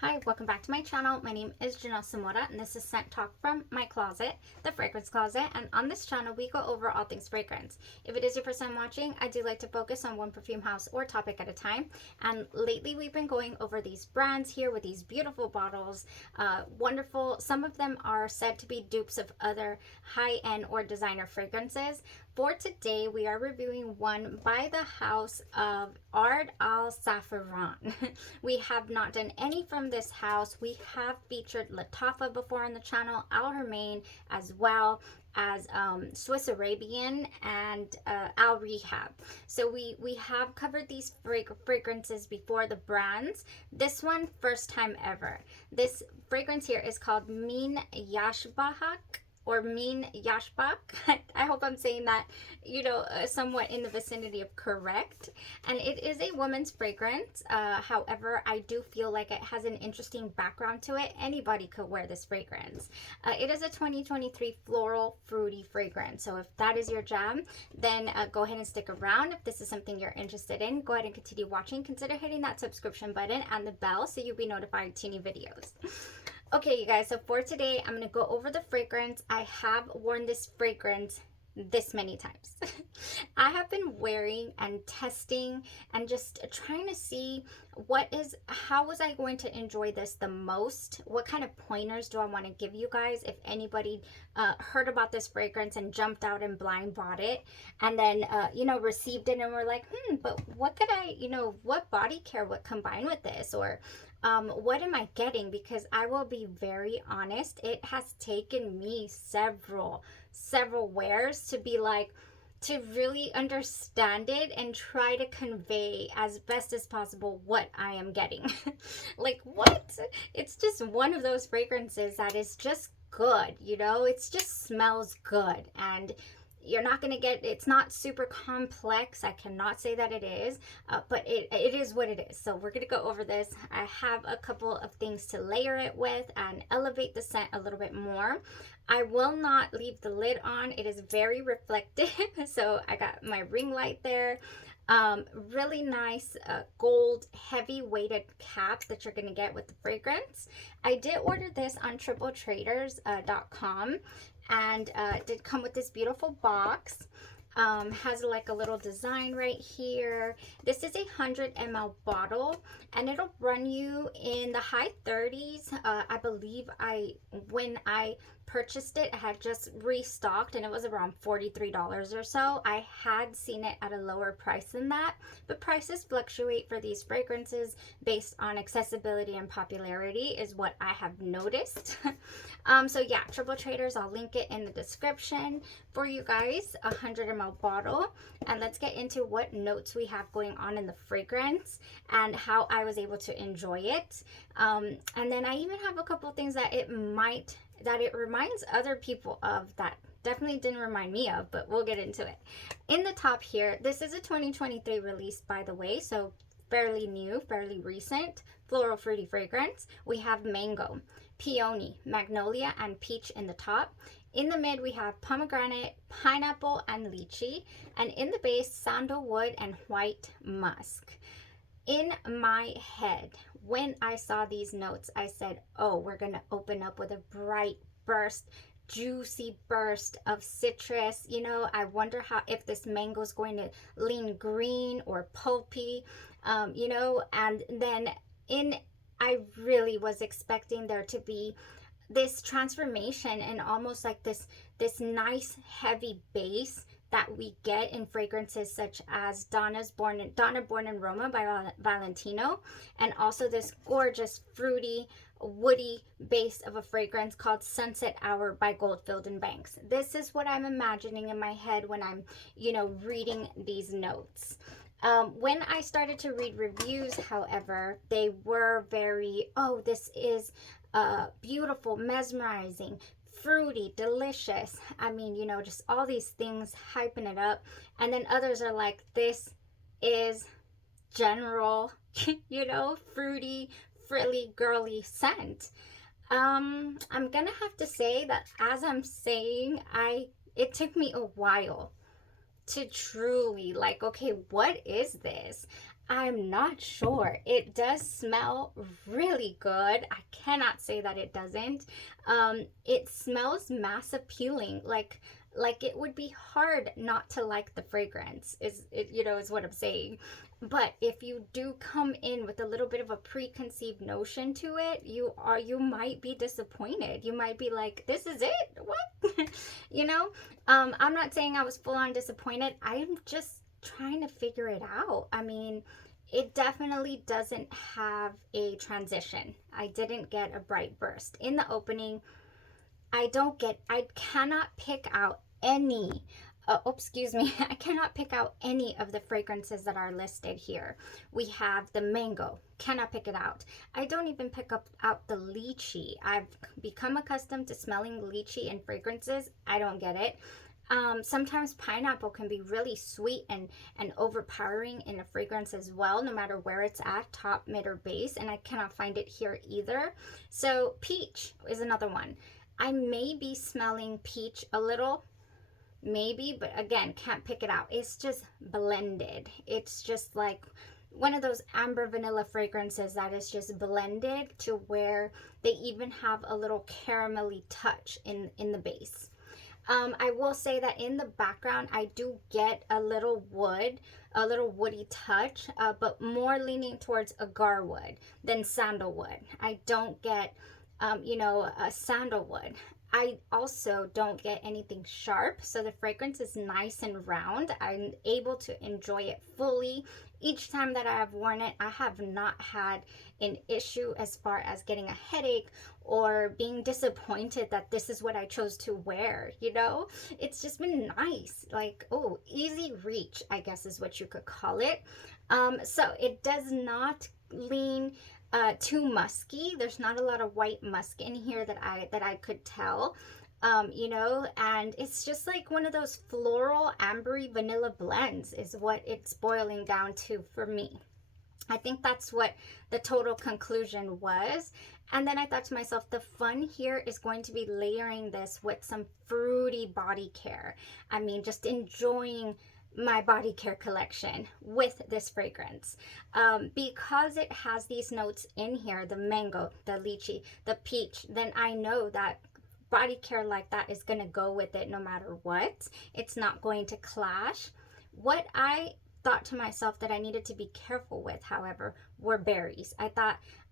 Hi, welcome back to my channel. My name is Janelle Samora and this is Scent Talk from my closet, the fragrance closet. And on this channel, we go over all things fragrance. If it is your first time watching, I do like to focus on one perfume house or topic at a time. And lately we've been going over these brands here with these beautiful bottles, wonderful. Some of them are said to be dupes of other high-end or designer fragrances. For today, we are reviewing one by the house of ARD Al ZAAFARAN. We have not done any from this house. We have featured Latafa before on the channel, Al Hermain, as well as Swiss Arabian and Al Rehab. So we have covered these fragrances before, the brands. This one, first time ever. This fragrance here is called Min Yashbakak, or Min Yashbakak. I hope I'm saying that, somewhat in the vicinity of correct. And it is a woman's fragrance. However, I do feel like it has an interesting background to it. Anybody could wear this fragrance. It is a 2023 floral fruity fragrance. So if that is your jam, then go ahead and stick around. If this is something you're interested in, go ahead and continue watching. Consider hitting that subscription button and the bell so you'll be notified to new videos. Okay, you guys, so for today, I'm going to go over the fragrance. I have worn this fragrance this many times. I have been wearing and testing and just trying to see how was I going to enjoy this the most? What kind of pointers do I want to give you guys if anybody heard about this fragrance and jumped out and blind bought it and then, received it and were like, but what could I, what body care would combine with this? Or what am I getting? Because I will be very honest, it has taken me several wears to be like, to really understand it and try to convey as best as possible what I am getting. Like, what? It's just one of those fragrances that is just good, it just smells good. And you're not going to get, it's not super complex. I cannot say that it is, but it is what it is. So we're going to go over this. I have a couple of things to layer it with and elevate the scent a little bit more. I will not leave the lid on. It is very reflective. So I got my ring light there. Really nice gold heavy weighted cap that you're going to get with the fragrance. I did order this on tripletraders.com. And it did come with this beautiful box. Has like a little design right here. This is a 100 ml bottle and it'll run you in the high 30s. I believe when I purchased it, I had just restocked and it was around $43 or so. I had seen it at a lower price than that, but prices fluctuate for these fragrances based on accessibility and popularity is what I have noticed. So yeah, Triple Traders, I'll link it in the description for you guys. 100 ml bottle. And let's get into what notes we have going on in the fragrance and how I was able to enjoy it. And then I even have a couple things that it reminds other people of that definitely didn't remind me of, but we'll get into it. In the top here, this is a 2023 release, by the way, so fairly new, fairly recent floral fruity fragrance. We have mango, peony, magnolia, and peach in the top. In the mid, we have pomegranate, pineapple, and lychee. And in the base, sandalwood and white musk. In my head, when I saw these notes, I said, oh, we're going to open up with a bright burst, juicy burst of citrus. I wonder if this mango is going to lean green or pulpy, and then I really was expecting there to be this transformation and almost like this nice heavy base that we get in fragrances such as Donna Born in Roma by Valentino, and also this gorgeous fruity woody base of a fragrance called Sunset Hour by Goldfield and Banks. This is what I'm imagining in my head when I'm reading these notes. When I started to read reviews, however, they were very, oh, this is beautiful, mesmerizing, fruity, delicious. I mean, just all these things hyping it up. And then others are like, this is general, fruity, frilly, girly scent. I'm gonna have to say that as I'm saying, it took me a while to truly like, okay, what is this? I'm not sure. It does smell really good. I cannot say that it doesn't. It smells mass appealing, like it would be hard not to like the fragrance. Is what I'm saying. But if you do come in with a little bit of a preconceived notion to it, you might be disappointed. You might be like, "This is it? What?" you know. I'm not saying I was full on disappointed. I'm just trying to figure it out. I mean, it definitely doesn't have a transition. I didn't get a bright burst. In the opening, I cannot pick out any, excuse me, I cannot pick out any of the fragrances that are listed here. We have the mango, cannot pick it out. I don't even pick out the lychee. I've become accustomed to smelling lychee in fragrances. I don't get it. Sometimes pineapple can be really sweet and overpowering in a fragrance as well, no matter where it's at, top, mid, or base, and I cannot find it here either. So peach is another one. I may be smelling peach a little, maybe, but again, can't pick it out. It's just blended. It's just like one of those amber vanilla fragrances that is just blended to where they even have a little caramelly touch in the base. I will say that in the background, I do get a little woody touch, but more leaning towards agar wood than sandalwood. I don't get, a sandalwood. I also don't get anything sharp, so the fragrance is nice and round. I'm able to enjoy it fully. Each time that I have worn it, I have not had an issue as far as getting a headache or being disappointed that this is what I chose to wear, It's just been nice. Like, oh, easy reach, I guess is what you could call it. So it does not lean too musky. There's not a lot of white musk in here that I could tell. And it's just like one of those floral ambery vanilla blends is what it's boiling down to for me. I think that's what the total conclusion was. And then I thought to myself, the fun here is going to be layering this with some fruity body care. I mean, just enjoying my body care collection with this fragrance. Because it has these notes in here, the mango, the lychee, the peach, then I know that body care like that is going to go with it no matter what. It's not going to clash. What I thought to myself that I needed to be careful with, however, were berries.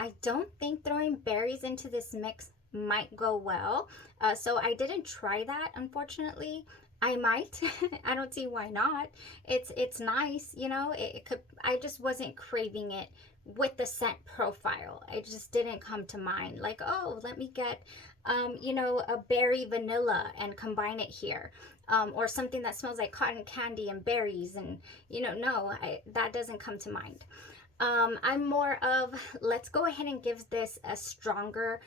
I don't think throwing berries into this mix might go well. So I didn't try that, unfortunately. I might. I don't see why not. It's nice, it could. I just wasn't craving it with the scent profile. It just didn't come to mind. Like, oh, let me get a berry vanilla and combine it here. Or something that smells like cotton candy and berries, and no, that doesn't come to mind. I'm more of, let's go ahead and give this a stronger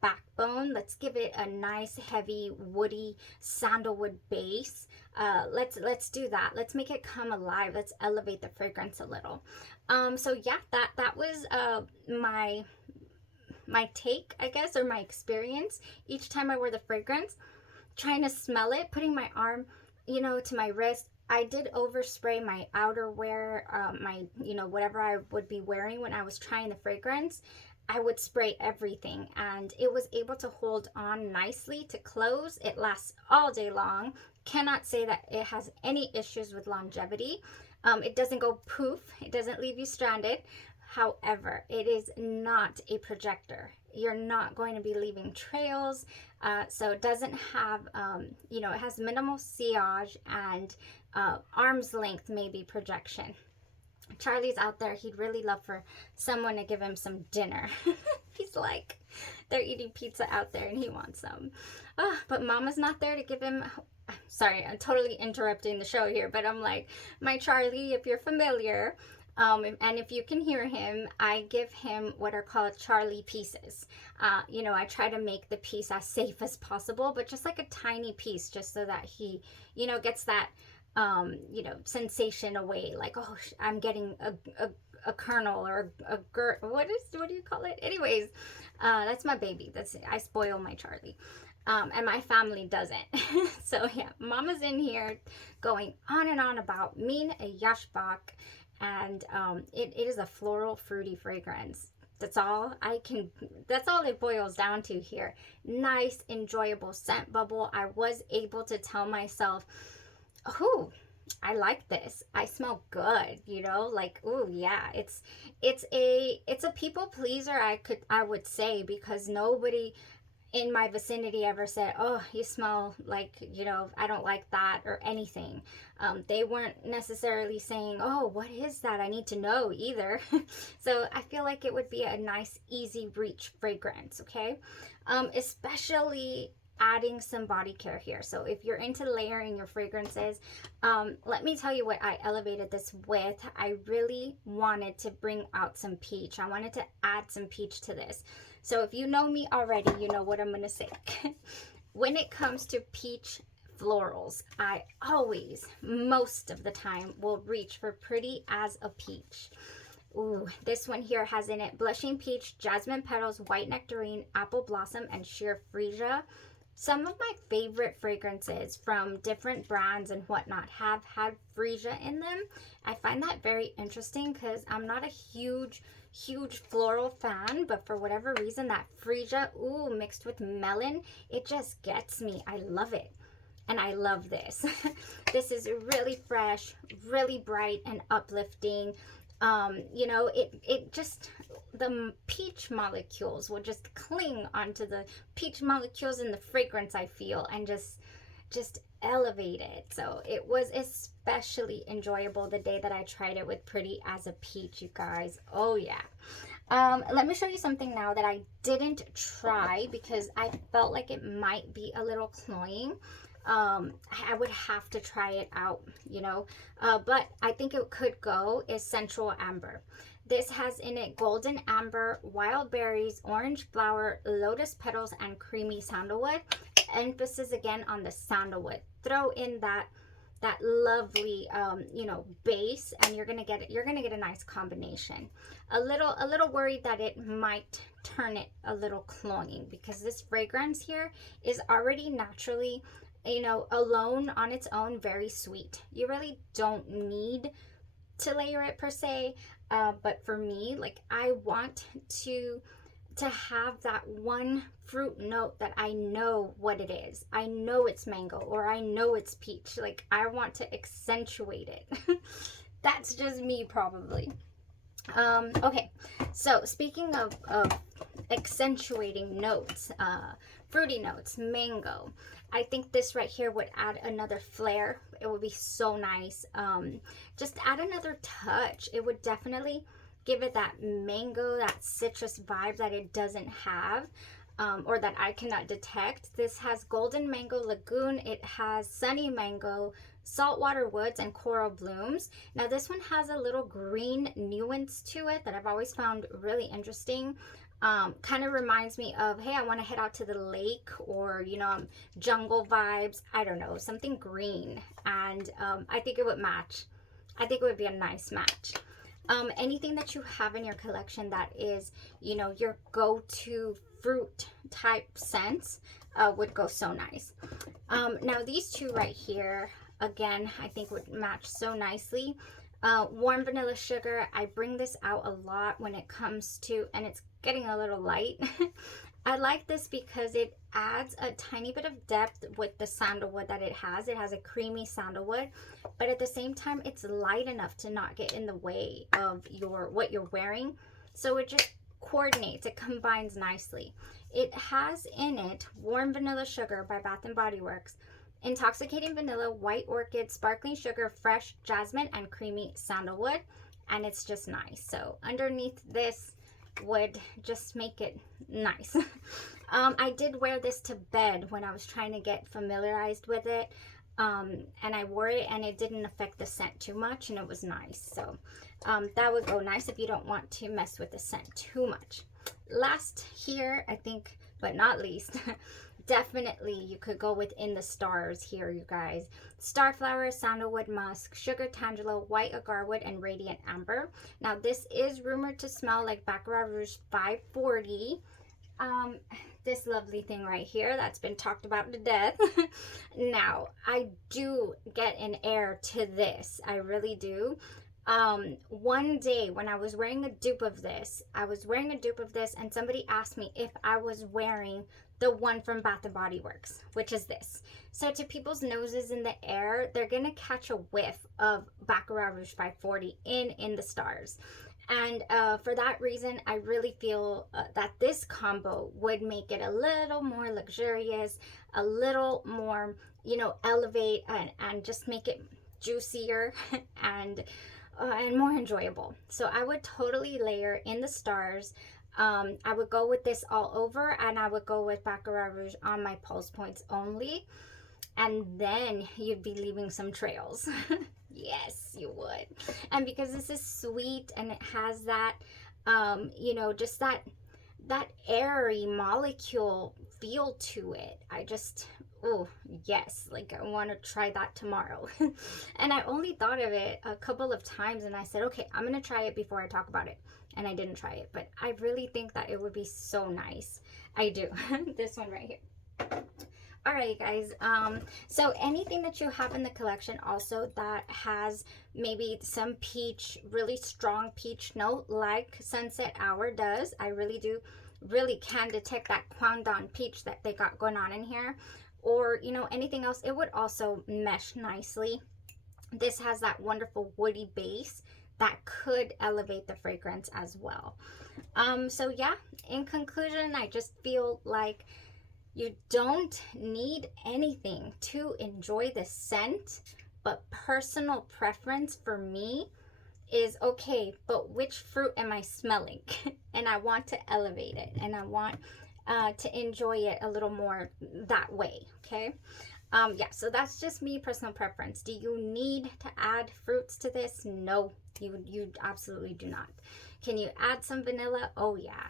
backbone. Let's give it a nice heavy woody sandalwood base. Let's do that. Let's make it come alive. Let's elevate the fragrance a little. So yeah, that was my take, I guess, or my experience each time I wore the fragrance, trying to smell it, putting my arm to my wrist. I did overspray my outerwear, my whatever I would be wearing when I was trying the fragrance. I would spray everything, and it was able to hold on nicely to clothes. It lasts all day long. Cannot say that it has any issues with longevity. It doesn't go poof. It doesn't leave you stranded. However, it is not a projector. You're not going to be leaving trails. So it doesn't have, it has minimal sillage and arm's length maybe projection. Charlie's out there. He'd really love for someone to give him some dinner. He's like, they're eating pizza out there and he wants some. But Mama's not there to give him. Sorry, I'm totally interrupting the show here, but I'm like, my Charlie, if you're familiar, and if you can hear him, I give him what are called Charlie pieces. I try to make the piece as safe as possible, but just like a tiny piece, just so that he, gets that, sensation away. Like, oh, I'm getting a kernel or a what do you call it? Anyways, that's my baby. I spoil my Charlie. And my family doesn't. So yeah, Mama's in here going on and on about Min Yashbakak and it is a floral fruity fragrance. That's all it boils down to here. Nice, enjoyable scent bubble. I was able to tell myself, oh, I like this. I smell good, you know, like, oh yeah, it's a people pleaser, I would say, because nobody in my vicinity ever said, oh, you smell like, you know, I don't like that or anything. They weren't necessarily saying, oh, what is that? I need to know either. So I feel like it would be a nice, easy reach fragrance, okay? Especially adding some body care here. So if you're into layering your fragrances, let me tell you what I elevated this with. I really wanted to bring out some peach. I wanted to add some peach to this. So if you know me already, you know what I'm gonna say. When it comes to peach florals, I always, most of the time, will reach for Pretty as a Peach. Ooh, this one here has in it blushing peach, jasmine petals, white nectarine, apple blossom, and sheer freesia. Some of my favorite fragrances from different brands and whatnot have had freesia in them. I find that very interesting because I'm not a huge floral fan, but for whatever reason, that freesia, ooh, mixed with melon, it just gets me. I love it. And I love this. This is really fresh, really bright and uplifting. You know, it just, the peach molecules will just cling onto the peach molecules in the fragrance, I feel, and just elevate it. So it was especially enjoyable the day that I tried it with Pretty as a Peach, you guys. Oh yeah. Let me show you something now that I didn't try because I felt like it might be a little cloying. I would have to try it out, you know, but I think it could go, is Sensual Amber. This has in it golden amber, wild berries, orange flower, lotus petals, and creamy sandalwood. Emphasis again on the sandalwood. Throw in that lovely you know, base, and you're gonna get a nice combination. A little worried that it might turn it a little cloying because this fragrance here is already naturally, you know, alone on its own, very sweet. You really don't need to layer it per se, but for me, like, I want to have that one fruit note that I know what it is. I know it's mango or I know it's peach. Like, I want to accentuate it. That's just me probably. Okay, so speaking of accentuating notes, fruity notes, mango, I think this right here would add another flair. It would be so nice. Just add another touch. It would definitely give it that mango, that citrus vibe that it doesn't have, or that I cannot detect. This has golden mango lagoon. It has sunny mango, saltwater woods, and coral blooms. Now this one has a little green nuance to it that I've always found really interesting. Kind of reminds me of, hey, I want to head out to the lake, or, you know, jungle vibes. I don't know, something green. And I think it would match. I think it would be a nice match. Anything that you have in your collection that is, you know, your go-to fruit type scents would go so nice. Now these two right here, again, I think would match so nicely. Warm vanilla sugar. I bring this out a lot when it comes to, and it's getting a little light. I like this because it adds a tiny bit of depth with the sandalwood that it has. It has a creamy sandalwood, but at the same time, it's light enough to not get in the way of what you're wearing. So it just coordinates. It combines nicely. It has in it warm vanilla sugar by Bath and Body Works, intoxicating vanilla, white orchid, sparkling sugar, fresh jasmine, and creamy sandalwood, and it's just nice. So underneath this would just make it nice. I did wear this to bed when I was trying to get familiarized with it, and I wore it and it didn't affect the scent too much, and it was nice. So that would go nice if you don't want to mess with the scent too much. Last here, I think, but not least, definitely you could go with In the Stars here, you guys. Starflower, sandalwood musk, sugar tangelo, white agarwood, and radiant amber. Now this is rumored to smell like Baccarat Rouge 540. This lovely thing right here that's been talked about to death. Now I do get an air to this, I really do. one day when I was wearing a dupe of this, and somebody asked me if I was wearing the one from Bath and Body Works, which is this. So to people's noses in the air, they're gonna catch a whiff of Baccarat Rouge 540 in the stars. And for that reason, I really feel that this combo would make it a little more luxurious, a little more, you know, elevate and just make it juicier and more enjoyable. So I would totally layer in the stars. I would go with this all over, and I would go with Baccarat Rouge on my pulse points only. And then you'd be leaving some trails. Yes, you would. And because this is sweet and it has that, you know, just that airy molecule feel to it, I just, oh yes, like I want to try that tomorrow. And I only thought of it a couple of times, and I said, okay, I'm gonna try it before I talk about it. And I didn't try it, but I really think that it would be so nice. I do. This one right here. All right, guys, so anything that you have in the collection also that has maybe some peach, really strong peach note like Sunset Hour does, I really can detect that Kwangdong peach that they got going on in here, or, you know, anything else, it would also mesh nicely. This has that wonderful woody base that could elevate the fragrance as well. So yeah, in conclusion, I just feel like you don't need anything to enjoy the scent, but personal preference for me is, okay, but which fruit am I smelling? And I want to elevate it, and I want to enjoy it a little more that way, okay? Yeah, so that's just me, personal preference. Do you need to add fruits to this? No, you absolutely do not. Can you add some vanilla? Oh yeah.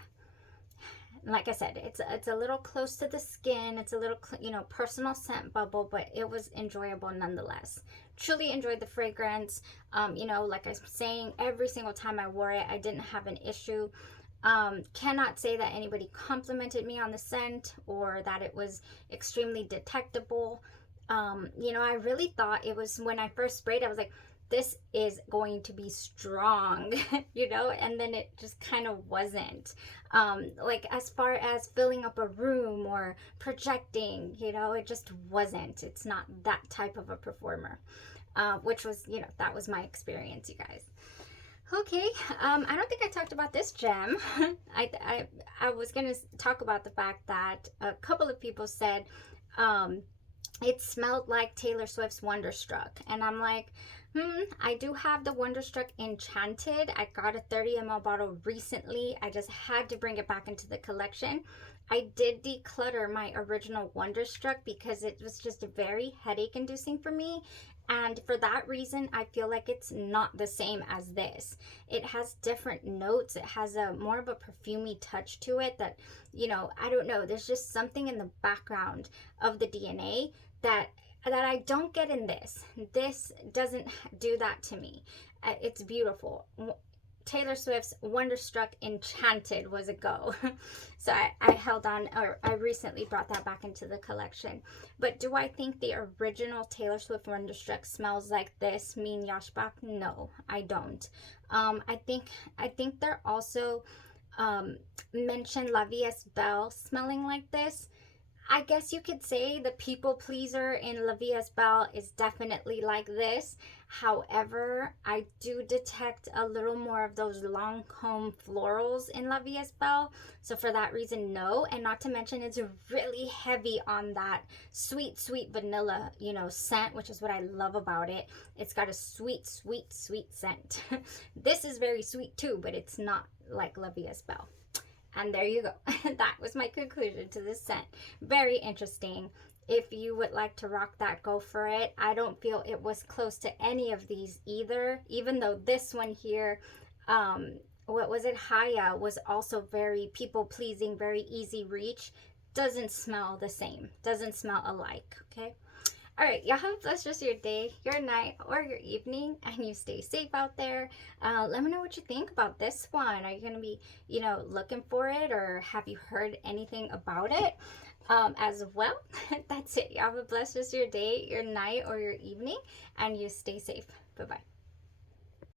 Like I said, it's a little close to the skin. It's a little, you know, personal scent bubble, but it was enjoyable nonetheless. Truly enjoyed the fragrance. You know, like I was saying, every single time I wore it, I didn't have an issue. Cannot say that anybody complimented me on the scent or that it was extremely detectable. You know, I really thought it was, when I first sprayed, I was like, this is going to be strong, you know, and then it just kind of wasn't. Like as far as filling up a room or projecting, you know, it just wasn't. It's not that type of a performer, which was, you know, that was my experience, you guys. Okay, I don't think I talked about this gem. I was gonna talk about the fact that a couple of people said it smelled like Taylor Swift's Wonderstruck, and I'm like, I do have the Wonderstruck Enchanted. I got a 30 ml bottle recently. I just had to bring it back into the collection. I did declutter my original Wonderstruck because it was just very headache inducing for me. And for that reason, I feel like it's not the same as this. It has different notes. It has a more of a perfumey touch to it that, you know, I don't know. There's just something in the background of the DNA that I don't get in this. This doesn't do that to me. It's beautiful. Taylor Swift's Wonderstruck Enchanted was a go. So I held on, or I recently brought that back into the collection. But do I think the original Taylor Swift Wonderstruck smells like this, Min Yashbakak? No, I don't. I think they're also mentioned La Vie Est Belle smelling like this. I guess you could say the people pleaser in La Vie Est Belle is definitely like this. However, I do detect a little more of those long comb florals in La Vie Est Belle. So for that reason, no. And not to mention, it's really heavy on that sweet, sweet vanilla, you know, scent, which is what I love about it. It's got a sweet, sweet, sweet scent. This is very sweet too, but it's not like La Vie Est Belle. And there you go. That was my conclusion to this scent. Very interesting. If you would like to rock that, go for it. I don't feel it was close to any of these either, even though this one here, what was it, Haya, was also very people-pleasing, very easy reach. Doesn't smell the same. Doesn't smell alike, okay? All right, y'all have a blessed rest of your day, your night, or your evening, and you stay safe out there. Let me know what you think about this one. Are you going to be, you know, looking for it, or have you heard anything about it as well? That's it. Y'all have a blessed rest of your day, your night, or your evening, and you stay safe. Bye-bye.